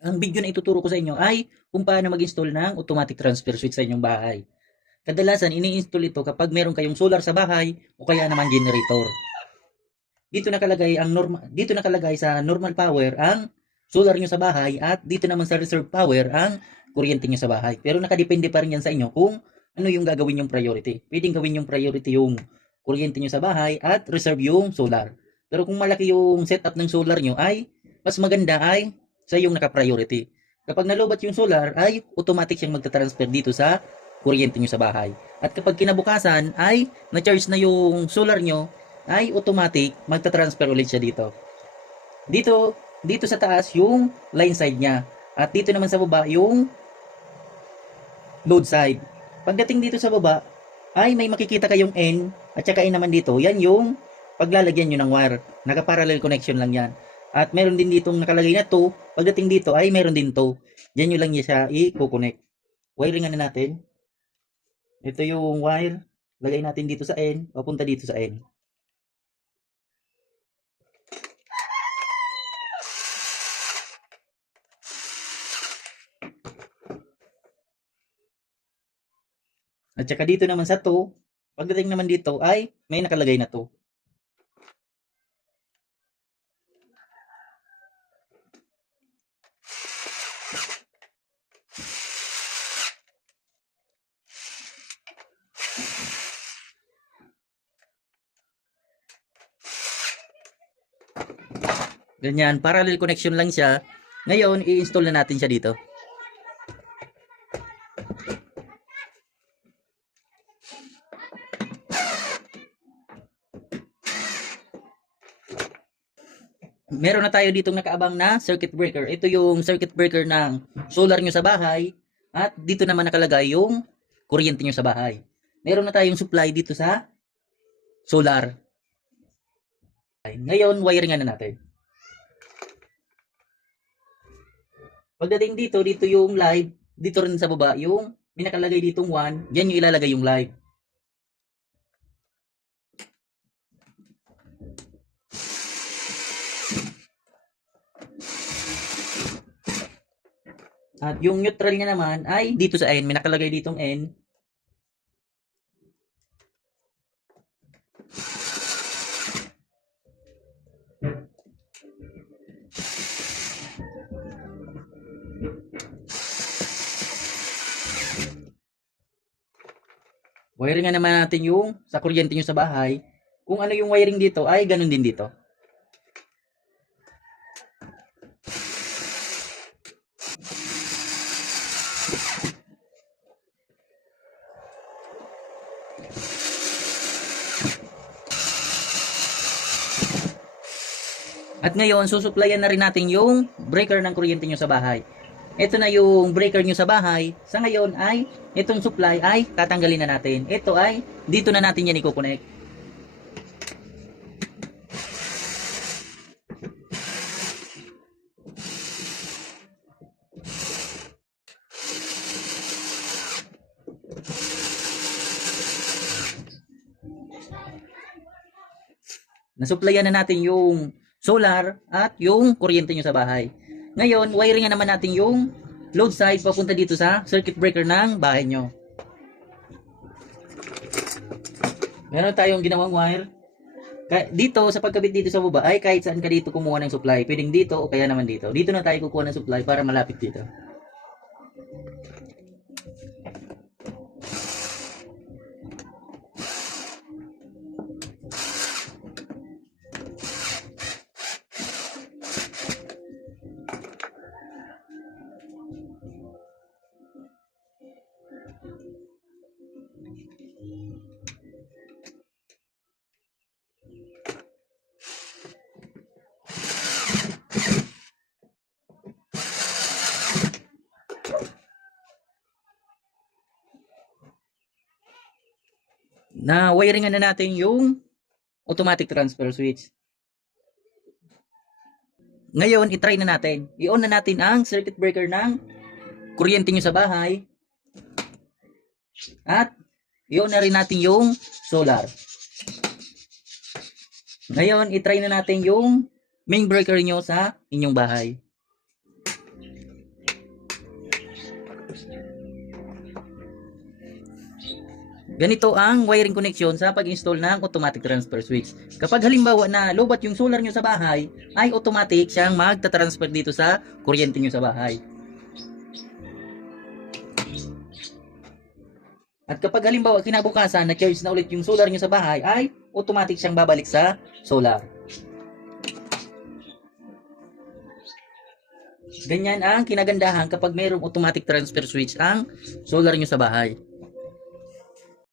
Ang video na ituturo ko sa inyo ay kung paano mag-install ng automatic transfer switch sa inyong bahay. Kadalasan, ini-install ito kapag meron kayong solar sa bahay o kaya naman generator. Dito nakalagay sa normal power ang solar nyo sa bahay at dito naman sa reserve power ang kuryente nyo sa bahay. Pero nakadepende pa rin yan sa inyo kung ano yung gagawin yung priority. Pwedeng gawin yung priority yung kuryente nyo sa bahay at reserve yung solar. Pero kung malaki yung setup ng solar nyo ay mas maganda ay sa yung naka-priority. Kapag nalobat yung solar ay automatic siyang magta-transfer dito sa kuryente nyo sa bahay. At kapag kinabukasan ay na-charge na yung solar nyo ay automatic magta-transfer ulit siya dito. Dito sa taas yung line side niya at dito naman sa baba yung load side. Pagdating dito sa baba ay may makikita kayong N at saka N naman dito. Yan yung paglalagyan nyo ng wire. Naka-parallel connection lang yan. At meron din ditong nakalagay na 2. Pagdating dito ay meron din 2. Diyan nyo lang siya i-connect. Wiringan na natin. Ito yung wire. Lagay natin dito sa N. Papunta dito sa N. At saka dito naman sa 2, pagdating naman dito ay may nakalagay na 2. Ganyan, parallel connection lang siya. Ngayon, i-install na natin siya dito. Meron na tayo ditong nakaabang na circuit breaker. Ito yung circuit breaker ng solar nyo sa bahay. At dito naman nakalagay yung kuryente nyo sa bahay. Meron na tayong supply dito sa solar. Ngayon, wiringan na natin. Pagdating dito yung live. Dito rin sa baba yung may nakalagay ditong 1. Diyan yung ilalagay yung live. At yung neutral niya naman ay dito sa N. May nakalagay ditong N. Wiring nga naman natin yung sa kuryente nyo sa bahay. Kung ano yung wiring dito ay ganun din dito. At ngayon, susuplayan na rin natin yung breaker ng kuryente nyo sa bahay. Ito na yung breaker nyo sa bahay. Sa ngayon ay, itong supply ay tatanggalin na natin. Ito ay, dito na natin yan i-connect. Nasuplayan na natin yung solar at yung kuryente nyo sa bahay. Ngayon, wiringan naman natin yung load side papunta dito sa circuit breaker ng bahay nyo. Meron tayong ginawang wire. Dito, sa pagkabit dito sa baba, ay kahit saan ka dito kumuha ng supply. Pwedeng dito o kaya naman dito. Dito na tayo kukuha ng supply para malapit dito. Na wiringan na natin yung automatic transfer switch. Ngayon, itry na natin. I-on na natin ang circuit breaker ng kuryente nyo sa bahay. At i-on na rin natin yung solar. Ngayon, itry na natin yung main breaker nyo sa inyong bahay. Ganito ang wiring connection sa pag-install ng automatic transfer switch. Kapag halimbawa na lobat yung solar nyo sa bahay, ay automatic siyang magta-transfer dito sa kuryente nyo sa bahay. At kapag halimbawa kinabukasan na-charge na ulit yung solar nyo sa bahay, ay automatic siyang babalik sa solar. Ganyan ang kinagandahan kapag mayroong automatic transfer switch ang solar nyo sa bahay.